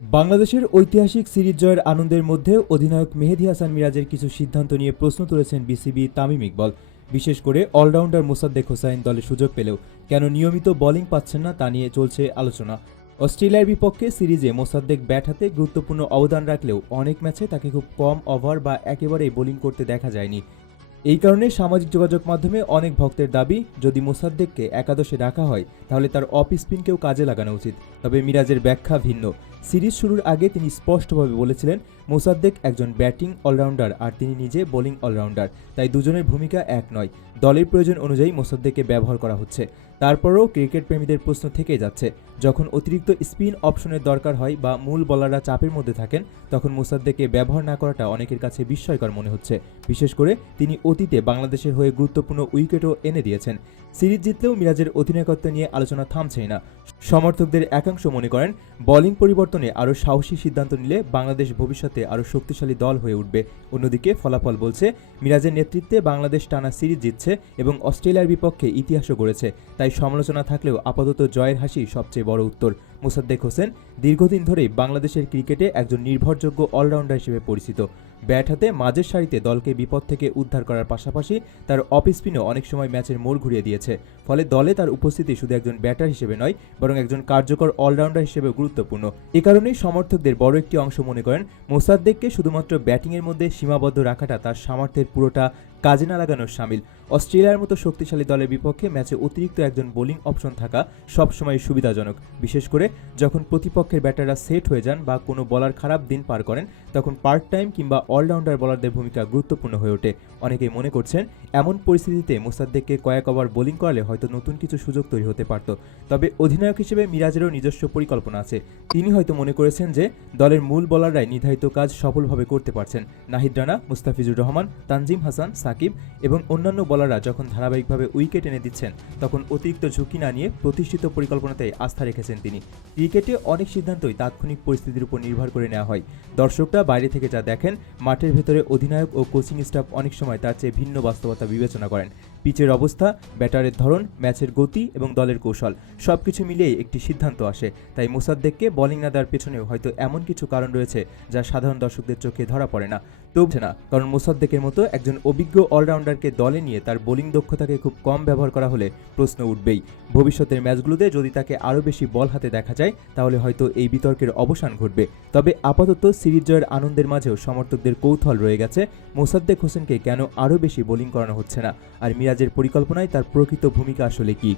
বাংলাদেশের ঐতিহাসিক সিরিজ জয়ের আনন্দের মধ্যে অধিনায়ক মেহেদী হাসান মিরাজের কিছু সিদ্ধান্ত নিয়ে প্রশ্ন তুলেছেন বিসিবি তামিম ইকবাল। বিশেষ করে অলরাউন্ডার মোসাদ্দেক হোসাইন দলে সুযোগ পেলেও কেন নিয়মিত বোলিং পাচ্ছেন না তা নিয়ে চলছে আলোচনা। অস্ট্রেলিয়ার বিপক্ষে সিরিজে মোসাদ্দেক ব্যাট হাতে গুরুত্বপূর্ণ অবদান রাখলেও অনেক ম্যাচে তাকে খুব কম ওভার বা একেবারেই বোলিং করতে দেখা যায়নি। এই কারণে সামাজিক যোগাযোগ মাধ্যমে অনেক ভক্তের দাবি, যদি মোসাদ্দেককে একাদশে রাখা হয় তাহলে তার অফ স্পিনকেও কাজে লাগানো উচিত। তবে মিরাজের ব্যাখ্যা ভিন্ন। সিরিজ শুরুর আগে তিনি স্পষ্টভাবে বলেছিলেন মোসাদ্দেক একজন ব্যাটিং অলরাউন্ডার আর তিনি নিজে বোলিং অলরাউন্ডার, তাই দুজনের ভূমিকা এক নয়। দলের প্রয়োজন অনুযায়ী মোসাদ্দেককে ব্যবহার করা হচ্ছে। তারপরও ক্রিকেট প্রেমীদের প্রশ্ন থেকেই যাচ্ছে, যখন অতিরিক্ত স্পিন অপশনের দরকার হয় বা মূল বোলাররা চাপের মধ্যে থাকেন তখন মোসাদ্দেককে ব্যবহার না করাটা অনেকের কাছে বিস্ময়কর মনে হচ্ছে। বিশেষ করে তিনি অতীতে বাংলাদেশের হয়ে গুরুত্বপূর্ণ উইকেটও এনে দিয়েছেন। সিরিজ জিতলেও মিরাজের অধিনায়কত্ব নিয়ে আলোচনা থামছেই না। সমর্থকদের একাংশ মনে করেন বোলিং পরিবর্তনে আরও সাহসী সিদ্ধান্ত নিলে বাংলাদেশ ভবিষ্যতে আরও শক্তিশালী দল হয়ে উঠবে। অন্যদিকে ফলাফল বলছে মিরাজের নেতৃত্বে বাংলাদেশ টানা সিরিজ জিতছে এবং অস্ট্রেলিয়ার বিপক্ষে ইতিহাসও গড়েছে। তাই সমালোচনা থাকলেও আপাতত জয়ের হাসি সবচেয়ে বড় উত্তর। মোসাদ্দেক হোসেন দীর্ঘদিন ধরেই বাংলাদেশের ক্রিকেটে একজন নির্ভরযোগ্য অলরাউন্ডার হিসেবে পরিচিত। ব্যাট হাতে মাঝের সারিতে দলকে বিপদ থেকে উদ্ধার করার পাশাপাশি তার অফ স্পিনও অনেক সময় ম্যাচের মোড় ঘুরিয়ে দিয়েছে। ফলে দলে তার উপস্থিতি শুধু একজন ব্যাটার হিসেবে নয়, বরং একজন কার্যকর অলরাউন্ডার হিসেবে গুরুত্বপূর্ণ। এ কারণেই সমর্থকদের বড় একটি অংশ মনে করেন মোসাদ্দেককে শুধুমাত্র ব্যাটিংয়ের মধ্যে সীমাবদ্ধ রাখাটা তার সামর্থ্যের পুরোটা কাজে না লাগানোর শামিল। অস্ট্রেলিয়ার মতো শক্তিশালী দলের বিপক্ষে ম্যাচে অতিরিক্ত একজন বোলিং অপশন থাকা সবসময় সুবিধাজনক, বিশেষ করে যখন প্রতিপক্ষের ব্যাটাররা সেট হয়ে যান বা কোনো বলার খারাপ দিন পার করেন, তখন পার্ট টাইম কিংবা অলরাউন্ডার বলারদের ভূমিকা গুরুত্বপূর্ণ হয়ে ওঠে। অনেকেই মনে করছেন এমন পরিস্থিতিতে মোসাদ্দেককে কয়েক ওভার বোলিং করালে হয়তো নতুন কিছু সুযোগ তৈরি হতে পারত। তবে অধিনায়ক হিসেবে মিরাজেরও নিজস্ব পরিকল্পনা আছে। তিনি হয়তো মনে করেছেন যে দলের মূল বোলাররাই নির্ধারিত কাজ সফলভাবে করতে পারছেন। নাহিদ রানা, মুস্তাফিজুর রহমান, তানজিম হাসান, সাকিব এবং অন্যান্য বোলাররা যখন ধারাবাহিকভাবে উইকেট এনে দিচ্ছেন তখন অতিরিক্ত ঝুঁকি না নিয়ে প্রতিষ্ঠিত পরিকল্পনাতে আস্থা রেখেছেন তিনি। ক্রিকেটে অনেক সিদ্ধান্তই তাৎক্ষণিক পরিস্থিতির উপর নির্ভর করে নেওয়া হয়। দর্শকরা বাইরে থেকে যা দেখেন, মাঠের ভেতরে অধিনায়ক ও কোচিং স্টাফ অনেক সময় তার চেয়ে ভিন্ন বাস্তবতা বিবেচনা করেন। পিচের অবস্থা, ব্যাটারের ধরন, ম্যাচের গতি এবং দলের কৌশল সবকিছু মিলিয়েই একটি সিদ্ধান্ত আসে। তাই মোসাদ্দেককে বোলিং না দেওয়ার পেছনেও হয়তো এমন কিছু কারণ রয়েছে যা সাধারণ দর্শকদের চোখে ধরা পড়ে না। তবু না, কারণ মোসাদ্দেকের মতো একজন অভিজ্ঞ অলরাউন্ডারকে দলে নিয়ে তার বোলিং দক্ষতাকে খুব কম ব্যবহার করা হলে প্রশ্ন উঠবেই। ভবিষ্যতের ম্যাচগুলোতে যদি তাকে আরও বেশি বল হাতে দেখা যায় তাহলে হয়তো এই বিতর্কের অবসান ঘটবে। তবে আপাতত সিরিজ জয়ের আনন্দের মাঝেও সমর্থকদের কৌতূহল রয়ে গেছে মোসাদ্দেক হোসেনকে কেন আরও বেশি বোলিং করানো হচ্ছে না, আর মিরাজের পরিকল্পনায় তার প্রকৃত ভূমিকা আসলে কী।